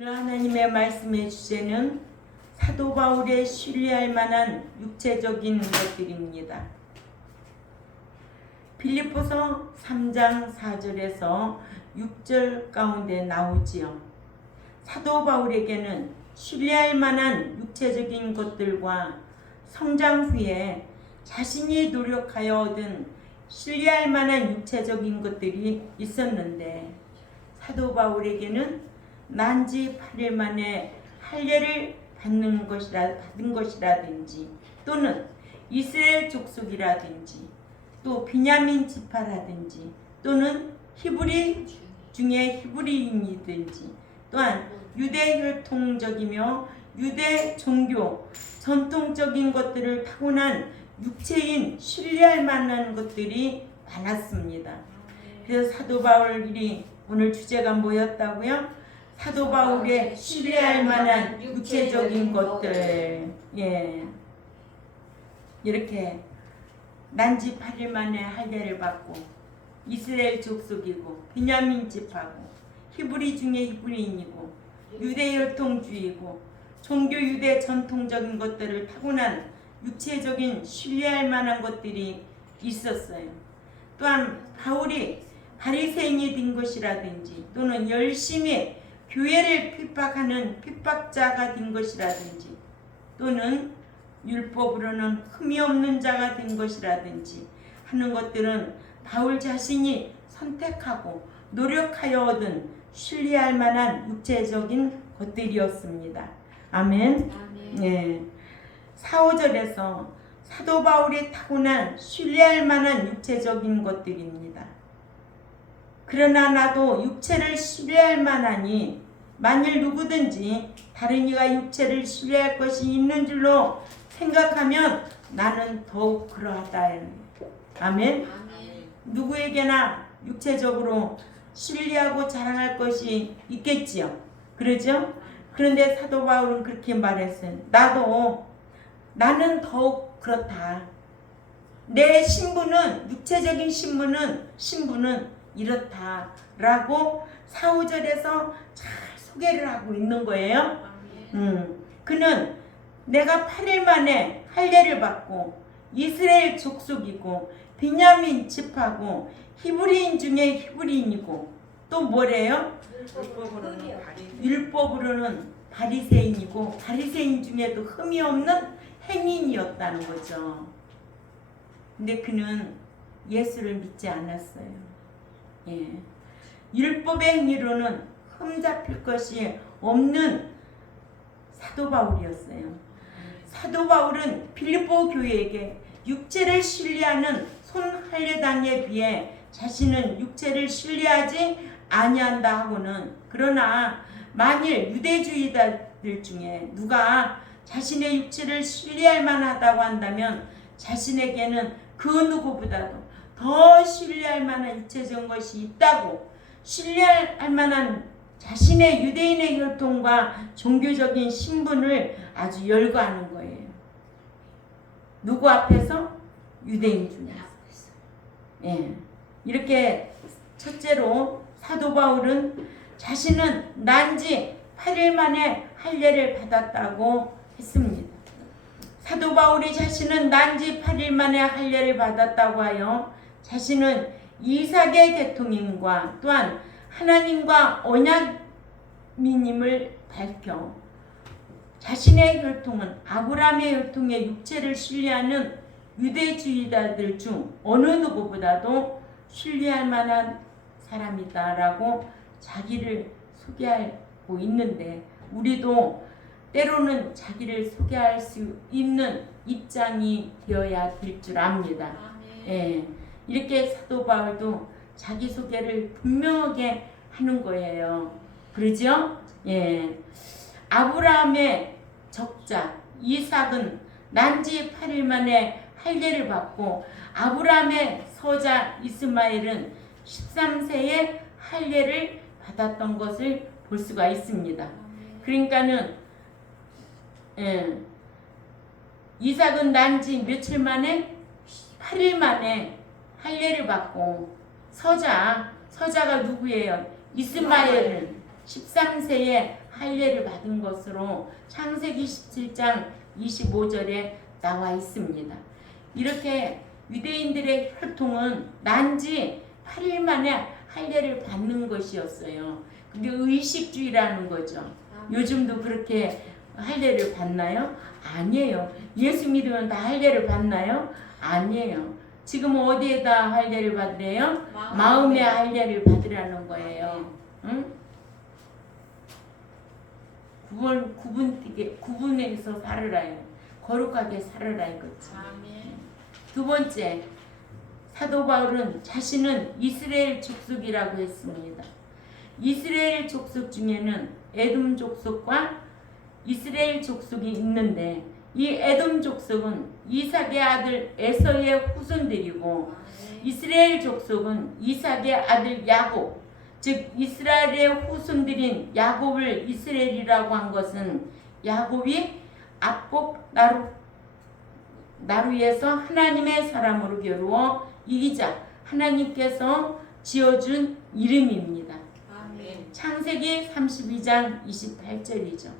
오늘 하나님의 말씀의 주제는 사도 바울의 신뢰할 만한 육체적인 것들입니다. 빌립보서 3장 4절에서 6절 가운데 나오지요. 사도 바울에게는 신뢰할 만한 육체적인 것들과 성장 후에 자신이 노력하여 얻은 신뢰할 만한 육체적인 것들이 있었는데, 사도 바울에게는 난지 8일 만에 할례를 받은 것이라든지 또는 이스라엘 족속이라든지 또 비냐민 지파라든지 또는 히브리 중에 히브리인이든지 또한 유대 혈통적이며 유대 종교 전통적인 것들을 타고난 육체인 신뢰할 만한 것들이 많았습니다. 그래서 사도 바울이 오늘 주제가 뭐였다고요? 사도 바울의 신뢰할 만한 육체적인 것들. 이렇게 난지 8일 만에 할례를 받고 이스라엘 족속이고 비냐민 지파고 히브리 중에 히브리인이고 유대 혈통주의고 종교 유대 전통적인 것들을 타고난 육체적인 신뢰할 만한 것들이 있었어요. 또한 바울이 바리새인이 된 것이라든지 또는 열심히 교회를 핍박하는 핍박자가 된 것이라든지 또는 율법으로는 흠이 없는 자가 된 것이라든지 하는 것들은 바울 자신이 선택하고 노력하여 얻은 신뢰할 만한 육체적인 것들이었습니다. 아멘. 예. 4, 5절에서 사도 바울이 타고난 신뢰할 만한 육체적인 것들입니다. 그러나 나도 육체를 신뢰할 만하니 만일 누구든지 다른 이가 육체를 신뢰할 것이 있는 줄로 생각하면 나는 더욱 그러하다. 아멘. 누구에게나 육체적으로 신뢰하고 자랑할 것이 있겠지요. 그러죠? 그런데 사도 바울은 그렇게 말했어요. 나는 더욱 그렇다. 내 신분은 육체적인 신분은 이렇다라고 4, 5절에서 잘 소개를 하고 있는 거예요. 그는 내가 8일 만에 할례를 받고 이스라엘 족속이고 비냐민 지파고 히브리인 중에 히브리인이고 또 뭐래요? 율법으로는 바리새인이고 바리새인 중에도 흠이 없는 행인이었다는 거죠. 근데 그는 예수를 믿지 않았어요. 율법의 행위로는 흠잡힐 것이 없는 사도 바울이었어요. 사도 바울은 빌립보 교회에게 육체를 신뢰하는 손할례당에 비해 자신은 육체를 신뢰하지 아니한다 하고는, 그러나 만일 유대주의자들 중에 누가 자신의 육체를 신뢰할 만하다고 한다면 자신에게는 그 누구보다도 더 신뢰할 만한 육체적인 것이 있다고, 신뢰할 만한 자신의 유대인의 혈통과 종교적인 신분을 아주 열거하는 거예요. 누구 앞에서? 유대인 중에서. 이렇게 첫째로 사도 바울은 자신은 난지 8일 만에 할례를 받았다고 했습니다. 사도 바울이 자신은 난지 8일 만에 할례를 받았다고 하여 자신은 이삭의 계통임과 또한 하나님과 언약민임을 밝혀 자신의 혈통은 아브라함의 혈통의 육체를 신뢰하는 유대주의자들 중 어느 누구보다도 신뢰할 만한 사람이다라고 자기를 소개하고 있는데, 우리도 때로는 자기를 소개할 수 있는 입장이 되어야 될 줄 압니다. 이렇게 사도 바울도 자기소개를 분명하게 하는 거예요. 그러죠? 아브라함의 적자 이삭은 난지 8일 만에 할례를 받고 아브라함의 서자 이스마엘은 13세에 할례를 받았던 것을 볼 수가 있습니다. 그러니까는 이삭은 난지 며칠 만에 8일 만에 할례를 받고 서자가 누구예요? 이스마엘은 13세에 할례를 받은 것으로 창세기 17장 25절에 나와 있습니다. 이렇게 유대인들의 혈통은 난지 8일 만에 할례를 받는 것이었어요. 그게 의식주의라는 거죠. 요즘도 그렇게 할례를 받나요? 아니에요. 예수 믿으면 다 할례를 받나요? 아니에요. 지금 어디에다 할례를 받으래요? 마음의 할례를 받으라는 거예요. 응? 구분해서 살으라요. 거룩하게 살으라 이거지. 두 번째, 사도 바울은 자신은 이스라엘 족속이라고 했습니다. 이스라엘 족속 중에는 에돔 족속과 이스라엘 족속이 있는데 이 에돔 족속은 이삭의 아들 에서의 후손들이고 이스라엘 족속은 이삭의 아들 야곱, 즉 이스라엘의 후손들인 야곱을 이스라엘이라고 한 것은 야곱이 압복 나루에서 하나님의 사람으로 겨루어 이기자 하나님께서 지어준 이름입니다. 창세기 32장 28절이죠.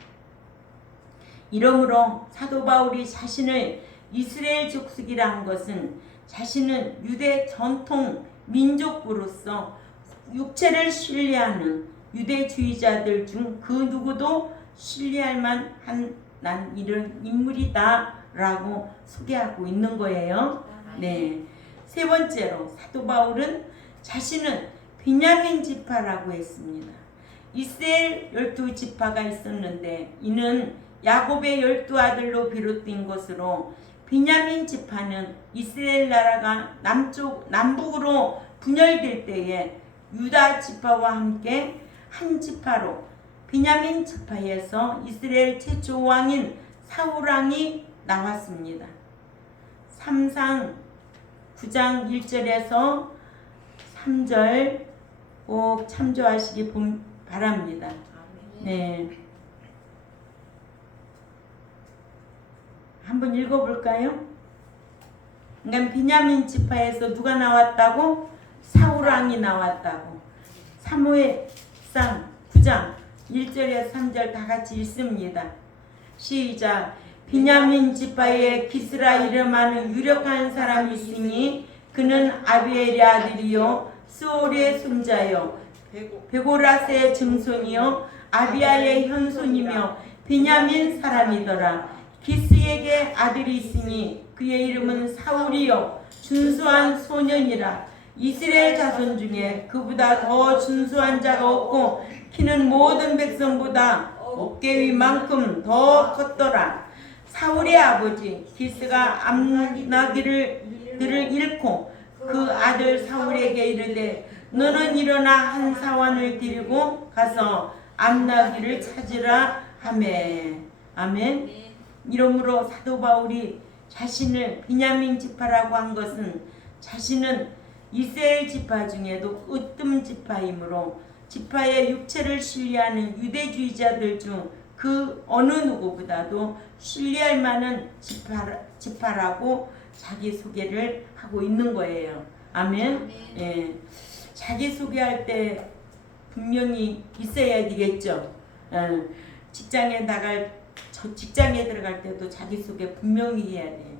이러므로 사도 바울이 자신을 이스라엘 족속이라 한 것은 자신은 유대 전통 민족으로서 육체를 신뢰하는 유대주의자들 중 그 누구도 신뢰할 만한 난 이런 인물이다 라고 소개하고 있는 거예요. 네. 세 번째로 사도 바울은 자신은 베냐민 지파라고 했습니다. 이스라엘 12지파가 있었는데 이는 야곱의 12아들로 비롯된 것으로 베냐민 지파는 이스라엘 나라가 남북으로 분열될 때에 유다 지파와 함께 한 지파로 베냐민 지파에서 이스라엘 최초 왕인 사울왕이 나왔습니다. 3상 9장 1절에서 3절 꼭 참조하시기 바랍니다. 네. 한번 읽어볼까요? 그러니까 베냐민 지파에서 누가 나왔다고? 사울왕이 나왔다고. 사무엘상 9장 1절에서 3절 다 같이 읽습니다. 시작. 베냐민 지파에 기스라 이름하는 유력한 사람이 있으니 그는 아비엘의 아들이요 스올의 손자요 베고라스의 증손이요 아비아의 현손이며 베냐민 사람이더라. 기스에게 아들이 있으니 그의 이름은 사울이요 준수한 소년이라. 이스라엘 자손 중에 그보다 더 준수한 자가 없고 키는 모든 백성보다 어깨 위만큼 더 컸더라. 사울의 아버지 기스가 암나기를 잃고 그 아들 사울에게 이르되 너는 일어나 한 사환을 데리고 가서 암나기를 찾으라 하매. 아멘. 이러므로 사도 바울이 자신을 베냐민 지파라고 한 것은 자신은 이스라엘 지파 중에도 으뜸 지파이므로 지파의 육체를 신뢰하는 유대주의자들 중 그 어느 누구보다도 신뢰할 만한 지파라고 자기소개를 하고 있는 거예요. 아멘. 예. 자기소개할 때 분명히 있어야 되겠죠. 직장에 들어갈 때도 자기소개 분명히 해야 돼.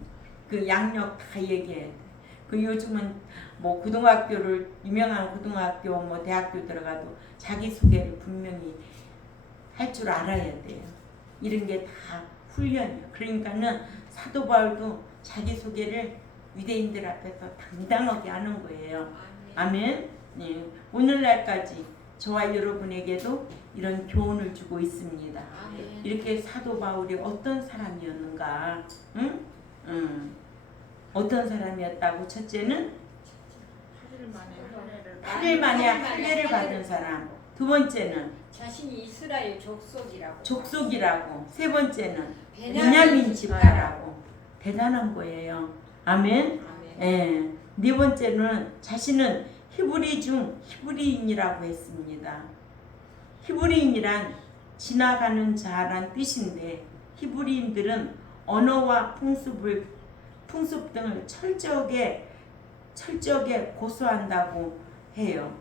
그 양력 다 얘기해야 돼. 그 요즘은 뭐 고등학교를 유명한 고등학교 뭐 대학교 들어가도 자기소개를 분명히 할 줄 알아야 돼요. 이런 게 다 훈련이에요. 그러니까는 사도 바울도 자기소개를 유대인들 앞에서 당당하게 하는 거예요. 아멘. 네. 오늘날까지 저와 여러분에게도 이런 교훈을 주고 있습니다. 이렇게 사도 바울이 어떤 사람이었는가? 어떤 사람이었다고? 첫째는 8일 만에 할례를 받은 사람. 두 번째는 자신이 이스라엘 족속이라고. 세 번째는 베냐민 지파라고. 대단한 거예요. 아멘. 예. 네 번째는 자신은 히브리 중 히브리인이라고 했습니다. 히브리인이란 지나가는 자란 뜻인데 히브리인들은 언어와 풍습 등을 철저하게 고수한다고 해요.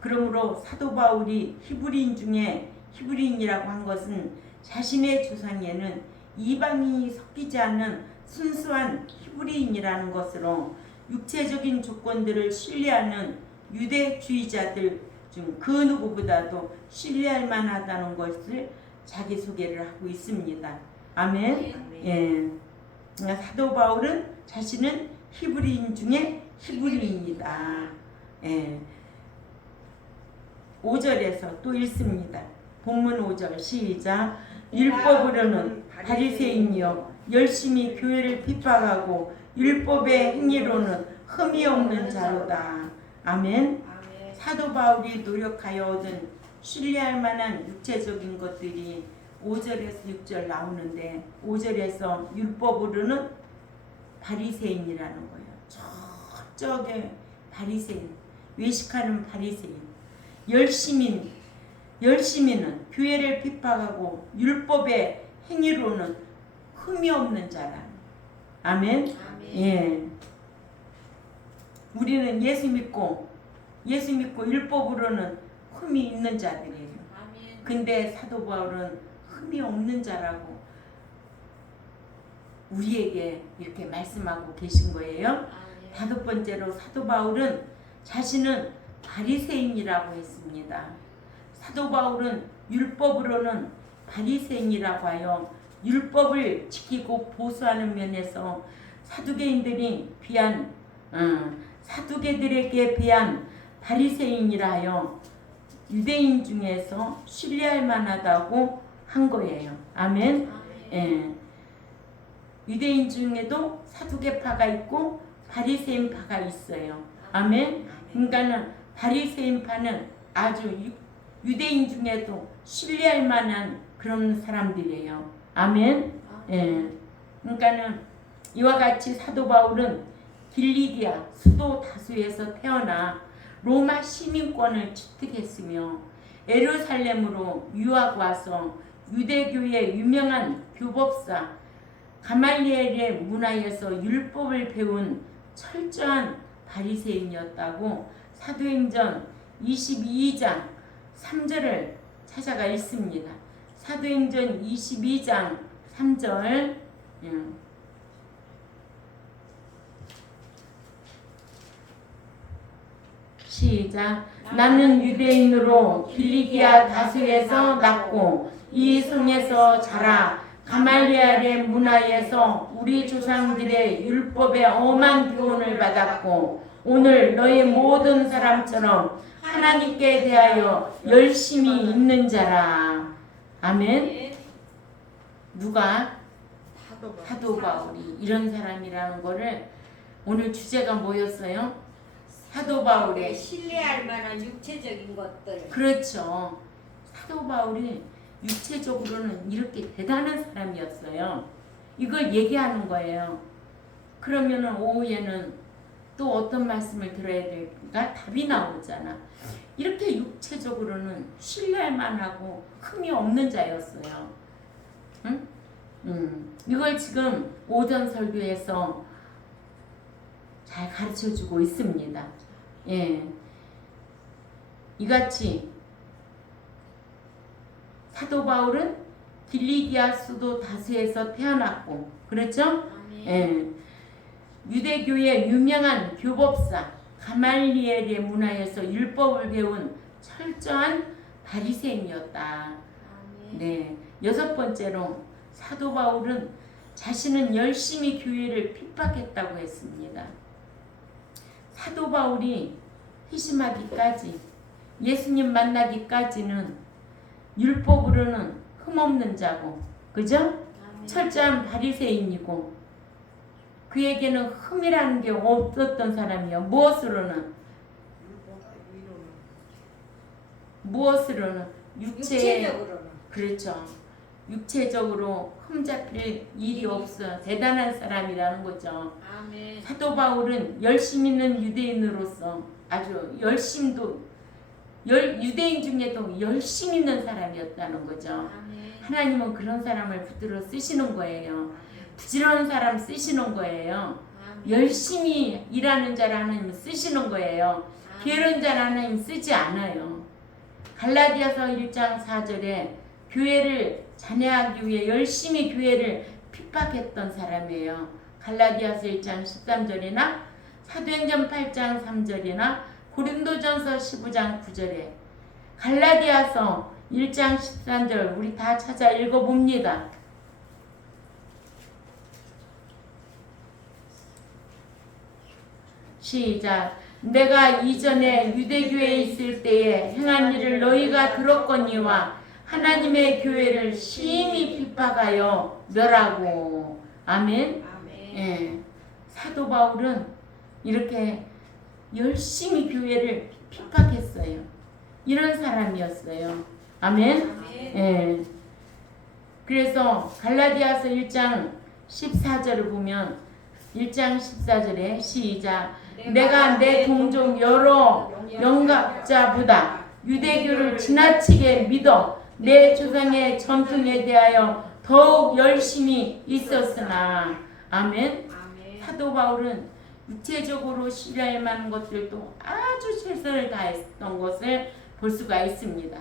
그러므로 사도 바울이 히브리인 중에 히브리인이라고 한 것은 자신의 조상에는 이방인이 섞이지 않는 순수한 히브리인이라는 것으로 육체적인 조건들을 신뢰하는 유대주의자들 중 그 누구보다도 신뢰할 만하다는 것을 자기소개를 하고 있습니다. 아멘. 예. 사도 바울은 자신은 히브리인 중에 히브리인이다. 예. 5절에서 또 읽습니다. 본문 5절 시작. 율법으로는 바리새인이요 열심히 교회를 핍박하고 율법의 행위로는 흠이 없는 자로다. 아멘. 사도 바울이 노력하여 얻은 신뢰할 만한 육체적인 것들이 5절에서 6절 나오는데 5절에서 율법으로는 바리새인이라는 거예요. 저쪽에 바리새인, 외식하는 바리새인. 열심히는 교회를 핍박하고 율법의 행위로는 흠이 없는 자라. 아멘. 예. 우리는 예수 믿고 율법으로는 흠이 있는 자들이에요. 근데 사도 바울은 흠이 없는 자라고 우리에게 이렇게 말씀하고 계신 거예요. 다섯 번째로 사도 바울은 자신은 바리새인이라고 했습니다. 사도 바울은 율법으로는 바리새인이라고 하여 율법을 지키고 보수하는 면에서 사두개들에게 비한 바리새인이라 하여 유대인 중에서 신뢰할 만하다고 한 거예요. 아멘. 예. 유대인 중에도 사두개파가 있고 바리새인파가 있어요. 아멘. 그러니까는 바리새인파는 아주 유대인 중에도 신뢰할 만한 그런 사람들이에요. 아멘. 예. 그러니까는 이와 같이 사도 바울은 길리기아 수도 다수에서 태어나 로마 시민권을 취득했으며 예루살렘으로 유학 와서 유대교의 유명한 교법사 가말리엘의 문화에서 율법을 배운 철저한 바리새인이었다고 사도행전 22장 3절을 찾아가 있습니다. 사도행전 22장 3절 시작. 나는 유대인으로 길리기아 다수에서 났고 이 성에서 자라 가말리엘의 문화에서 우리 조상들의 율법의 엄한 교훈을 받았고 오늘 너희 모든 사람처럼 하나님께 대하여 열심히 있는 자라. 아멘. 누가? 사도 바울이 이런 사람이라는 거를 오늘 주제가 뭐였어요? 사도 바울의 신뢰할 만한 육체적인 것들. 그렇죠. 사도 바울이 육체적으로는 이렇게 대단한 사람이었어요. 이걸 얘기하는 거예요. 그러면은 오후에는 또 어떤 말씀을 들어야 될까? 답이 나오잖아. 이렇게 육체적으로는 신뢰할 만하고 흠이 없는 자였어요. 응? 이걸 지금 오전 설교에서 잘 가르쳐주고 있습니다. 예, 이같이 사도 바울은 길리기아 수도 다수에서 태어났고, 그렇죠? 예, 유대교의 유명한 교법사 가말리엘의 문화에서 율법을 배운 철저한 바리새인이었다. 네, 여섯 번째로 사도 바울은 자신은 열심히 교회를 핍박했다고 했습니다. 사도 바울이 회심하기까지 예수님 만나기까지는 율법으로는 흠없는 자고, 그죠? 철저한 바리새인이고 그에게는 흠이라는 게 없었던 사람이요. 무엇으로는 육체적으로는 그렇죠. 육체적으로 흠잡힐 일이 없어 대단한 사람이라는 거죠. 아멘. 사도 바울은 열심 있는 유대인으로서 아주 유대인 중에도 열심 있는 사람이었다는 거죠. 아멘. 하나님은 그런 사람을 붙들어 쓰시는 거예요. 부지런한 사람 쓰시는 거예요. 아멘. 열심히 일하는 자를 하나님 쓰시는 거예요. 아멘. 게으른 자를 하나님 쓰지 않아요. 갈라디아서 1장 4절에 교회를 잔해하기 위해 열심히 교회를 핍박했던 사람이에요. 갈라디아서 1장 13절이나 사도행전 8장 3절이나 고린도전서 15장 9절에 갈라디아서 1장 13절 우리 다 찾아 읽어봅니다. 시작. 내가 이전에 유대교에 있을 때에 행한 일을 너희가 들었거니와 하나님의 교회를 심히 핍박하여 멸하고. 아멘. 예. 사도 바울은 이렇게 열심히 교회를 핍박했어요. 이런 사람이었어요. 아멘. 예. 그래서 갈라디아서 1장 14절을 보면 1장 14절에 시작. 내가 내 동족 여러 영갑자보다 유대교를 지나치게 믿어 내 조상의 전통에 대하여 더욱 열심히 있었으나. 아멘. 사도 바울은 육체적으로 신뢰할 만한 것들도 아주 최선을 다했던 것을 볼 수가 있습니다.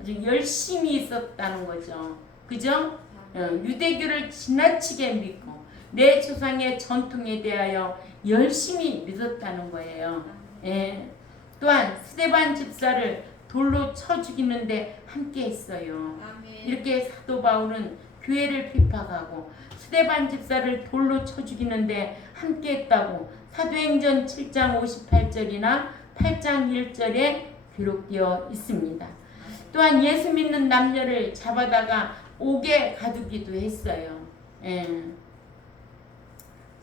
아주 열심히 있었다는 거죠. 그죠? 유대교를 지나치게 믿고 내 조상의 전통에 대하여 열심히 믿었다는 거예요. 예. 또한 스데반 집사를 돌로 쳐 죽이는데 함께 했어요. 이렇게 사도 바울은 교회를 핍박하고 스데반 집사를 돌로 쳐 죽이는데 함께 했다고 사도행전 7장 58절이나 8장 1절에 기록되어 있습니다. 또한 예수 믿는 남녀를 잡아다가 옥에 가두기도 했어요. 예.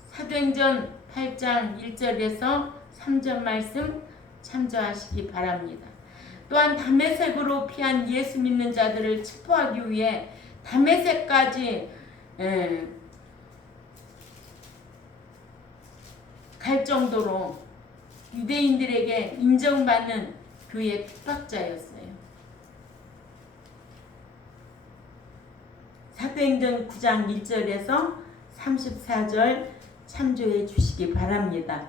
사도행전 8장 1절에서 3절 말씀 참조하시기 바랍니다. 또한 다메섹으로 피한 예수 믿는 자들을 체포하기 위해 다메섹까지 갈 정도로 유대인들에게 인정받는 교회 핍박자였어요. 사도행전 9장 1절에서 34절 참조해 주시기 바랍니다.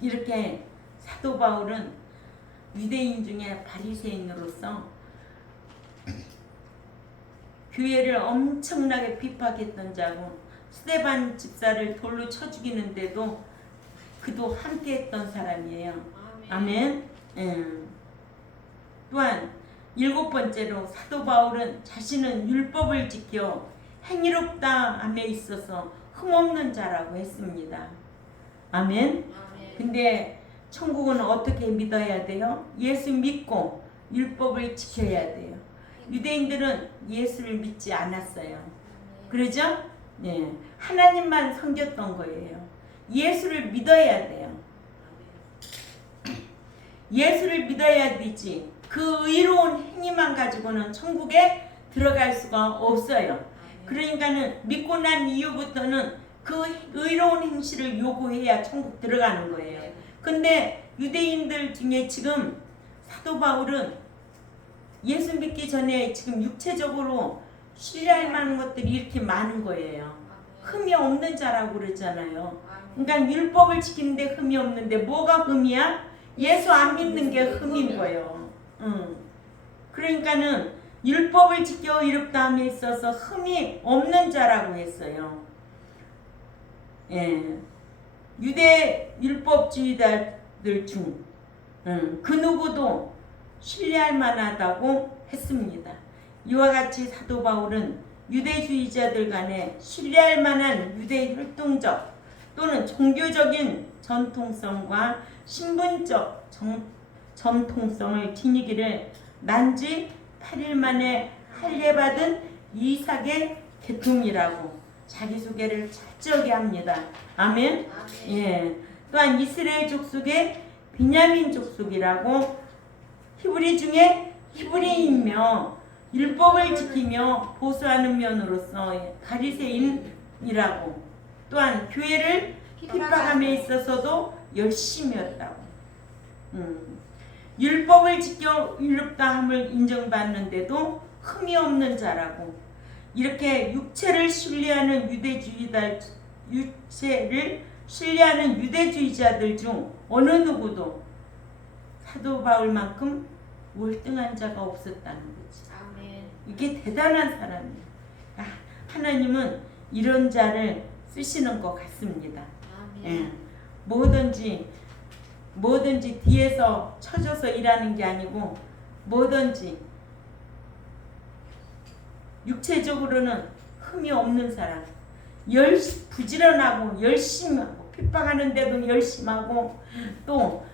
이렇게 사도 바울은 유대인 중에 바리새인으로서 교회를 엄청나게 핍박했던 자고 스데반 집사를 돌로 쳐 죽이는데도 그도 함께했던 사람이에요. 아멘. 또한 7번째로 사도 바울은 자신은 율법을 지켜 행위롭다함에 있어서 흠없는 자라고 했습니다. 아멘. 근데 천국은 어떻게 믿어야 돼요? 예수 믿고 율법을 지켜야 돼요. 유대인들은 예수를 믿지 않았어요. 그러죠? 네. 하나님만 섬겼던 거예요. 예수를 믿어야 돼요. 예수를 믿어야 되지. 그 의로운 행위만 가지고는 천국에 들어갈 수가 없어요. 그러니까는 믿고 난 이후부터는 그 의로운 행실을 요구해야 천국 들어가는 거예요. 근데 유대인들 중에 지금 사도 바울은 예수 믿기 전에 지금 육체적으로 신뢰할 만한 것들이 이렇게 많은 거예요. 흠이 없는 자라고 그러잖아요. 그러니까 율법을 지키는데 흠이 없는데 뭐가 흠이야? 예수 안 믿는 게 흠인 거예요. 그러니까는 율법을 지켜 이롭다함에 있어서 흠이 없는 자라고 했어요. 예. 유대 율법주의자들 중 그 누구도 신뢰할 만하다고 했습니다. 이와 같이 사도 바울은 유대주의자들 간에 신뢰할 만한 유대 혈통적 또는 종교적인 전통성과 신분적 전통성을 지니기를 난지 8일 만에 할례받은 이삭의 계통이라고 자기소개를 철저하게 합니다. 아멘. 예. 또한 이스라엘 족속의 비냐민 족속이라고 히브리 중에 히브리이며 율법을 지키며 보수하는 면으로서 바리새인이라고 또한 교회를 핍박함에 있어서도 열심이었다고 율법을 지켜 의롭다함을 인정받는데도 흠이 없는 자라고 이렇게 육체를 신뢰하는 유대주의자들 중 어느 누구도 사도 바울만큼 월등한 자가 없었다는 거지. 아멘. 이게 대단한 사람이에요. 하나님은 이런 자를 쓰시는 것 같습니다. 아멘. 예. 뭐든지 뒤에서 쳐줘서 일하는 게 아니고 뭐든지 육체적으로는 흠이 없는 사람, 부지런하고 열심히 하고 핍박하는데도 열심히 하고 또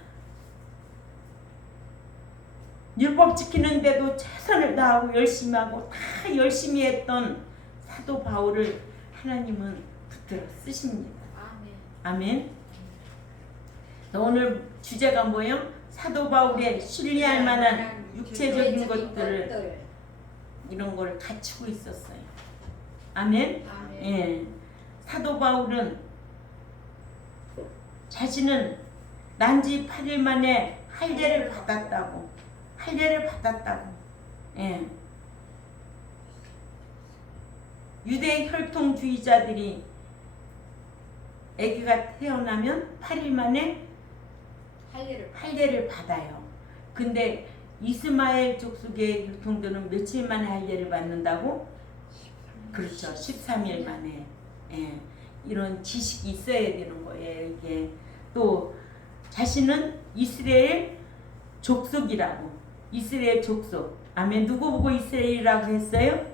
율법 지키는데도 최선을 다하고 열심히 하고 다 열심히 했던 사도 바울을 하나님은 붙들어 쓰십니다. 아멘. 아멘. 오늘 주제가 뭐예요? 사도 바울의 신뢰할 만한 육체적인 것들을 이런 걸 갖추고 있었어요. 아멘. 아멘. 예. 사도 바울은 자신은 난지 8일 만에 할례를 받았다고. 예. 유대 혈통주의자들이 아기가 태어나면 8일 만에 할례를 받아요. 근데 이스마엘 족속의 혈통들은 며칠 만에 할례를 받는다고? 그렇죠. 13일 만에. 예. 이런 지식이 있어야 되는 거예요. 이게 또 자신은 이스라엘 족속이라고. 이스라엘 족속. 아멘. 누구 보고 이스라엘이라고 했어요?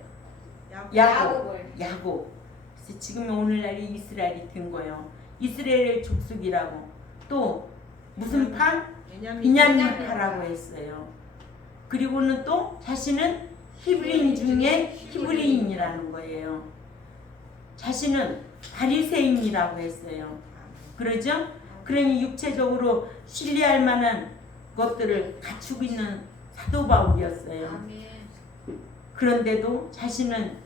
야곱. 그래서 지금 오늘날이 이스라엘이 된 거예요. 이스라엘 족속이라고. 또 무슨 파? 비냐민 파라고 했어요. 그리고는 또 자신은 히브리인 중에 히브리인이라는 거예요. 자신은 바리새인이라고 했어요. 그러죠? 그러니 육체적으로 신뢰할 만한 것들을 갖추고 있는 사도 바울이었어요. 아멘. 그런데도 자신은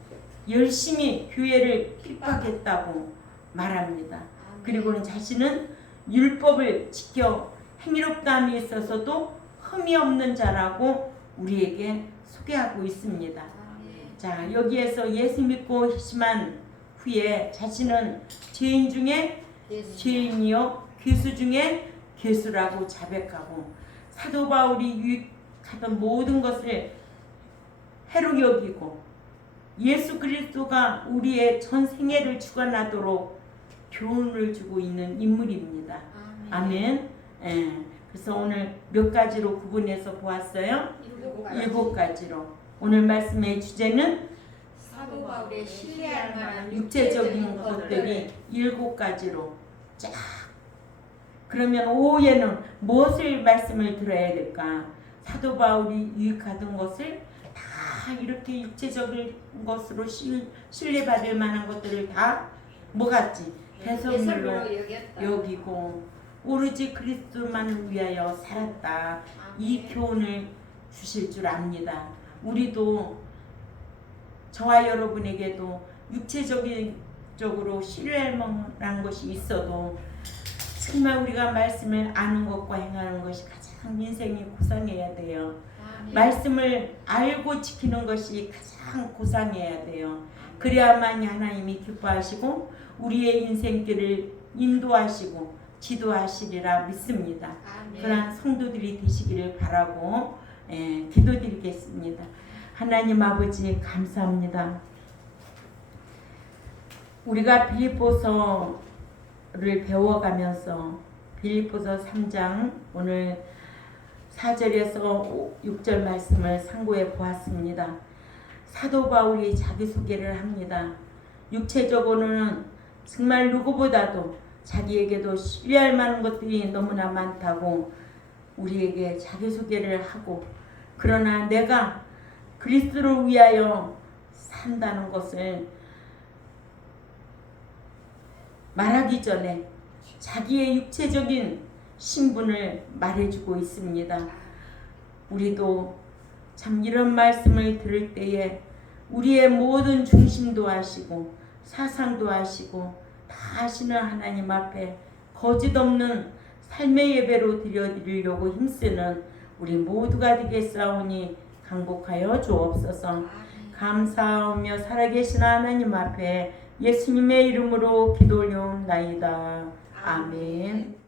열심히 교회를 핍박했다고 말합니다. 그리고는 자신은 율법을 지켜 행위롭다함에 있어서도 흠이 없는 자라고 우리에게 소개하고 있습니다. 아멘. 자, 여기에서 예수 믿고 희심한 후에 자신은 죄인 중에 죄인이요 괴수 중에 괴수라고 자백하고 사도 바울이 유익하던 모든 것을 해로 여기고 예수 그리스도가 우리의 전 생애를 주관하도록 교훈을 주고 있는 인물입니다. 아멘. 예. 그래서 오늘 몇 가지로 구분해서 보았어요? 7가지로. 오늘 말씀의 주제는 사도 바울의 신뢰할 만한 육체적인 것들이 7가지로 쫙. 그러면 오후에는 무엇을 말씀을 들어야 될까? 사도 바울이 유익하던 것을 다 이렇게 육체적인 것으로 신뢰받을 만한 것들을 다 뭐같지? 배설물로 여기고 오로지 그리스도만을 위하여 살았다. 이 교훈을 주실 줄 압니다. 우리도 저와 여러분에게도 육체적으로 신뢰할 만한 것이 있어도 정말 우리가 말씀을 아는 것과 행하는 것이 가장 인생이 고상해야 돼요. 말씀을 알고 지키는 것이 가장 고상해야 돼요. 그래야만이 하나님이 기뻐하시고 우리의 인생길을 인도하시고 지도하시리라 믿습니다. 그러한 성도들이 되시기를 바라고 기도드리겠습니다. 하나님 아버지 감사합니다. 우리가 빌립보서를 배워가면서 빌립보서 3장 오늘 4절에서 6절 말씀을 상고해 보았습니다. 사도 바울이 자기소개를 합니다. 육체적으로는 정말 누구보다도 자기에게도 신뢰할 만한 것들이 너무나 많다고 우리에게 자기소개를 하고 그러나 내가 그리스도를 위하여 산다는 것을 말하기 전에 자기의 육체적인 신분을 말해주고 있습니다. 우리도 참 이런 말씀을 들을 때에 우리의 모든 중심도 하시고 사상도 하시고 다 하시는 하나님 앞에 거짓 없는 삶의 예배로 드려드리려고 힘쓰는 우리 모두가 되겠사오니 강복하여 주옵소서. 감사하며 살아계신 하나님 앞에 예수님의 이름으로 기도 올려옵나이다. 아멘.